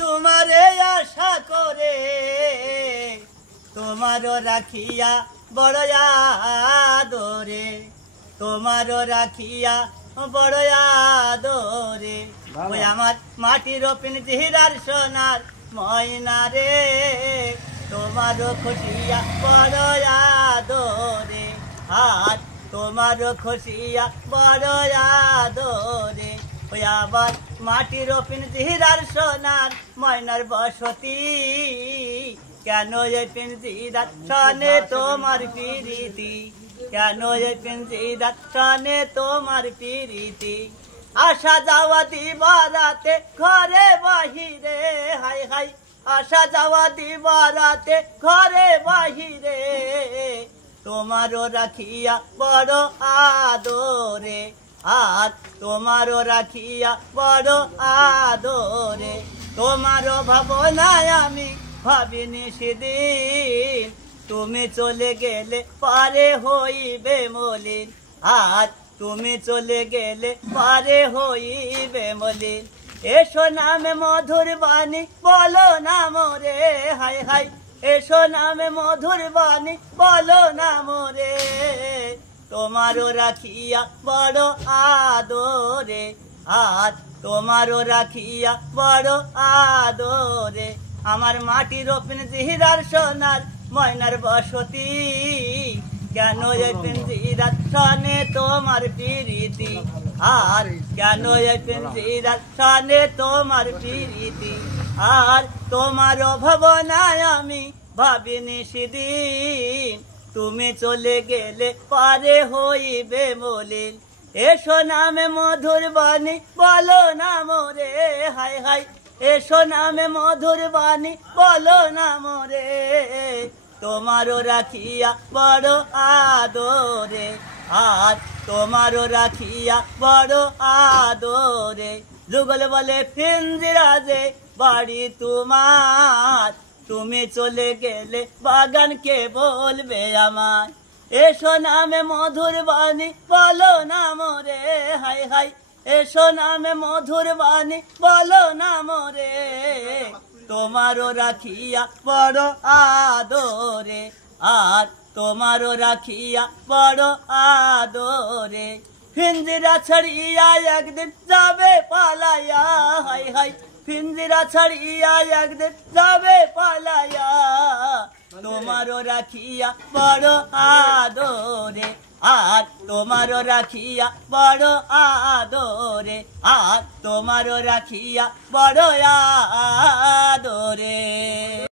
তোমারে আশা করে তোমারও রাখিয়া বড় আদরে, তোমারও রাখিয়া বড় আদরে। ওই আমার মাটির পিঞ্জিরার সোনার ময়না রে, তোমারও খুশিয়া বড় আদরে, আর তোমারও খুশিয়া বড় আদরে। ওই আবার মাটির পিঞ্জিরার সোনার ময়নার বসতি, কেন এই পিঞ্জিরার সনে তোমার প্রীতি, কেন এই পিঞ্জিরার সনে তোমার প্রীতি। আসা যাওয়া দিবারাতে ঘরে বাহিরে, হাই হাই আসা যাওয়া দিবারাতে ঘরে বাহিরে, তোমারও রাখিয়া বড় আদরে, আর তোমারও রাখিয়া বড় আদরে। তোমারও ভাবনায় আমি ভাবিনি সেদিন, তুমি চলে গেলে পারে হইবে মলিন, আর তুমি চলে গেলে পারে হইবে মলিন। এসো নামে মধুর বাণী বলো না মোরে, হাই হাই এসো নামে মধুর বাণী বলো না মোরে, তোমারও রাখিয়া বড় আদরে, আর তোমারও রাখিয়া বড় আদরে। আমার মাটির পিঞ্জিরার সোনার ময়নার বসতি, কেন এই পিঞ্জিরার সনে তোমার প্রীতি, আর কেন এই পিঞ্জিরার সনে তোমার প্রীতি। আর তোমারও ভাবনায় আমি ভাবিনি সেদিন, তুমি চলে গেলে পারে হইবে মলিন। এসো নামে মধুর বাণী বলো না মোরে, হাই হাই এসো নামে মধুর বাণী বলো না মোরে, তোমারও রাখিয়া বড় আদরে, আর তোমারও রাখিয়া বড় আদরে। যুগল বলে পিঞ্জিরা যে বাড়ি তোমার, তুমি চলে গেলে বাগান কে বলবে আমার। এসো নামে মধুর বাণী বলো না মোরে, হাই হাই এসো নামে মধুর বাণী বলো না মোরে, তোমারও রাখিয়া বড় আদরে, আর তোমারও রাখিয়া বড় আদরে। পিঞ্জিরা ছাড়িয়া একদিন যাবে পালাইয়া, হাই হাই পিঞ্জিরা ছাড়িয়া একদিন যাবে পালাইয়া, তোমারও রাখিয়া বড় আদরে, আর তোমারও রাখিয়া বড় আদরে, আর তোমারও রাখিয়া বড়